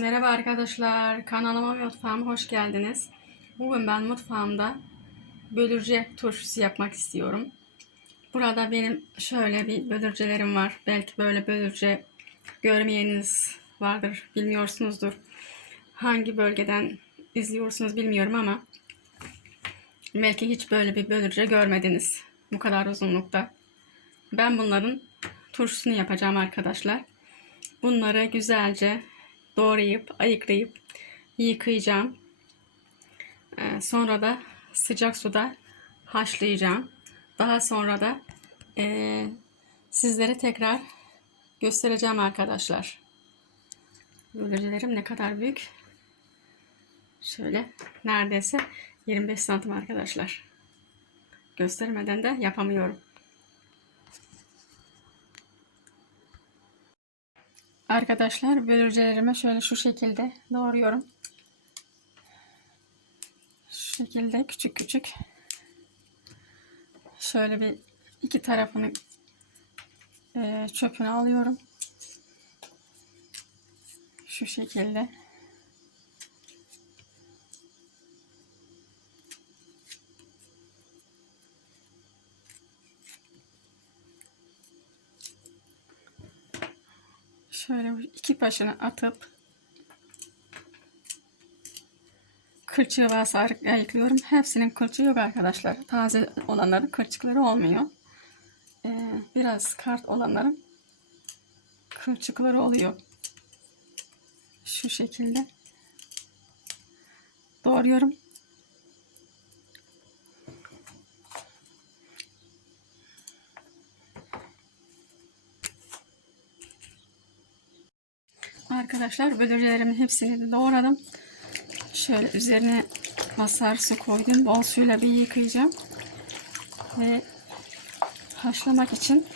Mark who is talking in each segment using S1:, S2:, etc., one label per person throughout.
S1: Merhaba arkadaşlar, kanalıma ve mutfağıma hoş geldiniz. Bugün ben mutfağımda bölürce turşusu yapmak istiyorum. Burada benim şöyle bir bölürcelerim var. Belki böyle bölürce görmeyeniz vardır, bilmiyorsunuzdur. Hangi bölgeden izliyorsunuz bilmiyorum ama belki hiç böyle bir bölürce görmediniz. Bu kadar uzunlukta. Ben bunların turşusunu yapacağım arkadaşlar. Bunları güzelce doğrayıp ayıklayıp yıkayacağım. Ee, sonra da sıcak suda haşlayacağım. Daha sonra da e, sizlere tekrar göstereceğim arkadaşlar. Bölücelerim ne kadar büyük. Şöyle neredeyse 25 santim arkadaşlar. Göstermeden de yapamıyorum. Arkadaşlar bölücelerimi şöyle şu şekilde doğruyorum. Şu şekilde küçük küçük. Şöyle bir iki tarafını e, çöpünü alıyorum. Şu şekilde. Şöyle iki başını atıp kılçığı varsa ayıklıyorum. Hepsinin kılçığı yok arkadaşlar. Taze olanların kılçıkları olmuyor. Ee, biraz kart olanların kılçıkları oluyor. Şu şekilde doğruyorum. Arkadaşlar bölücelerimin hepsini de doğradım. Şöyle üzerine masar su koydum. Bol suyla bir yıkayacağım. Ve haşlamak için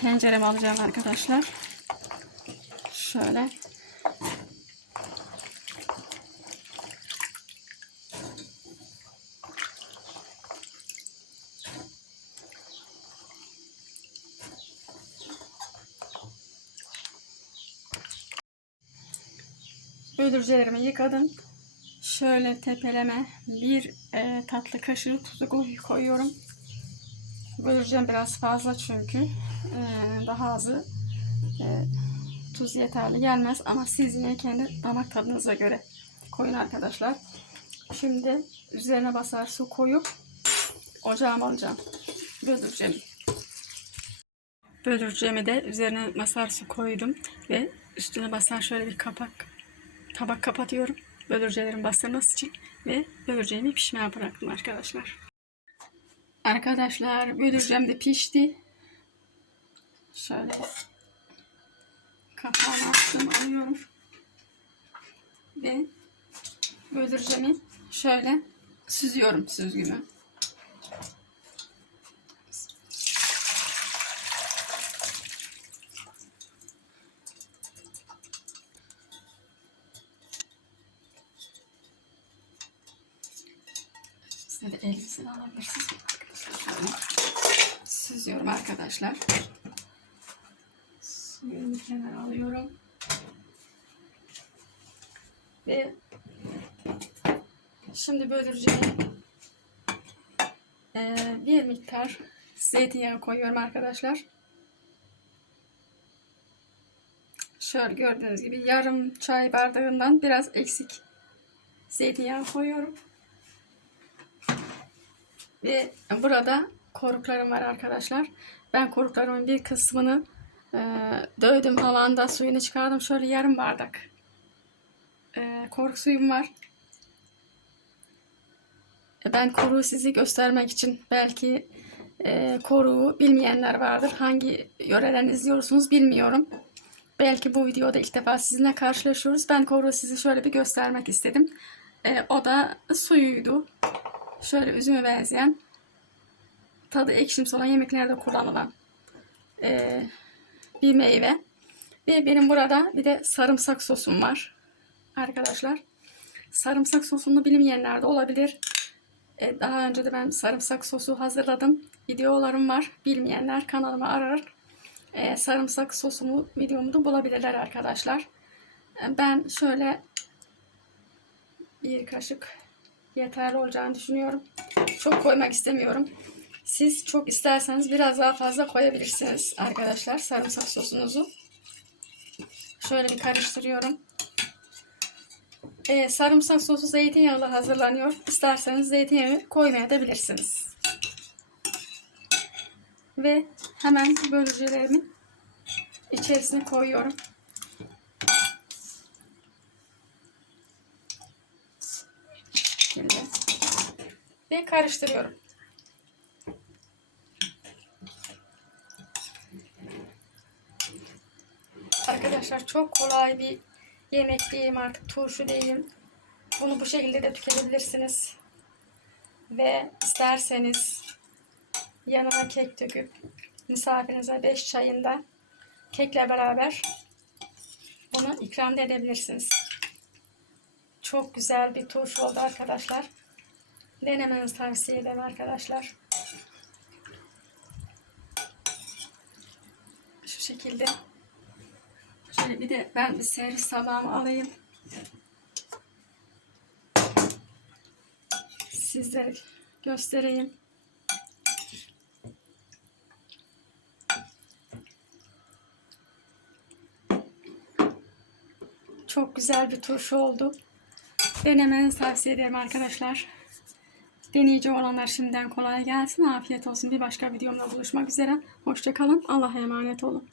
S1: tenceremi alacağım arkadaşlar. Şöyle. Böldürcelerimi yıkadım. Şöyle tepeleme bir e, tatlı kaşığı tuzu koy- koyuyorum. Bölürcem biraz fazla çünkü e, daha azı e, tuz yeterli gelmez ama siz yine kendi damak tadınıza göre koyun arkadaşlar. Şimdi üzerine basar su koyup ocağıma alacağım. Böldürcemi. Böldürcemi de üzerine masar su koydum ve üstüne basar şöyle bir kapak tabak kapatıyorum. Bölürcelerin bastırması için ve bölürceğimi pişmeye bıraktım arkadaşlar. Arkadaşlar bölürcem de pişti. Şöyle kapağını açtım alıyorum. Ve bölürcemi şöyle süzüyorum süzgümü. Size de elbisini alabilirsiniz arkadaşlar. Süzüyorum arkadaşlar. Suyunu kenara alıyorum. Ve şimdi bölürceğe eee, bir miktar zeytinyağı koyuyorum arkadaşlar. Şöyle gördüğünüz gibi yarım çay bardağından biraz eksik zeytinyağı koyuyorum. Ve burada koruklarım var arkadaşlar. Ben koruklarımın bir kısmını e, dövdüm havanda suyunu çıkardım. Şöyle yarım bardak e, koruk suyum var. E, ben koruğu sizi göstermek için belki e, koruğu bilmeyenler vardır. Hangi yöreden izliyorsunuz bilmiyorum. Belki bu videoda ilk defa sizinle karşılaşıyoruz. Ben koruğu size şöyle bir göstermek istedim. E, o da suyuydu. Şöyle üzüme benzeyen tadı ekşimsi olan yemeklerde kullanılan e, bir meyve. Ve benim burada bir de sarımsak sosum var. Arkadaşlar. Sarımsak sosunu bilmeyenler de olabilir. E, daha önce de ben sarımsak sosu hazırladım. Videolarım var. Bilmeyenler kanalıma arar. E, sarımsak sosumu videomu da bulabilirler arkadaşlar. Ben şöyle bir kaşık yeterli olacağını düşünüyorum. Çok koymak istemiyorum. Siz çok isterseniz biraz daha fazla koyabilirsiniz arkadaşlar sarımsak sosunuzu. Şöyle bir karıştırıyorum. Ee, sarımsak sosu zeytinyağıyla hazırlanıyor. İsterseniz zeytinyağı koymayabilirsiniz. Ve hemen bölücülerimin içerisine koyuyorum. Şimdi ve karıştırıyorum. Arkadaşlar çok kolay bir yemek diyeyim artık turşu diyeyim. Bunu bu şekilde de tüketebilirsiniz. Ve isterseniz yanına kek döküp misafirinize 5 çayında kekle beraber bunu ikram edebilirsiniz. Çok güzel bir turşu oldu arkadaşlar. Denemenizi tavsiye ederim arkadaşlar. Şu şekilde. Şöyle bir de ben bir servis tabağımı alayım. Sizlere göstereyim. Çok güzel bir turşu oldu. Denemenizi tavsiye ederim arkadaşlar. Deneyici olanlar şimdiden kolay gelsin. Afiyet olsun. Bir başka videomda buluşmak üzere. Hoşçakalın. Allah'a emanet olun.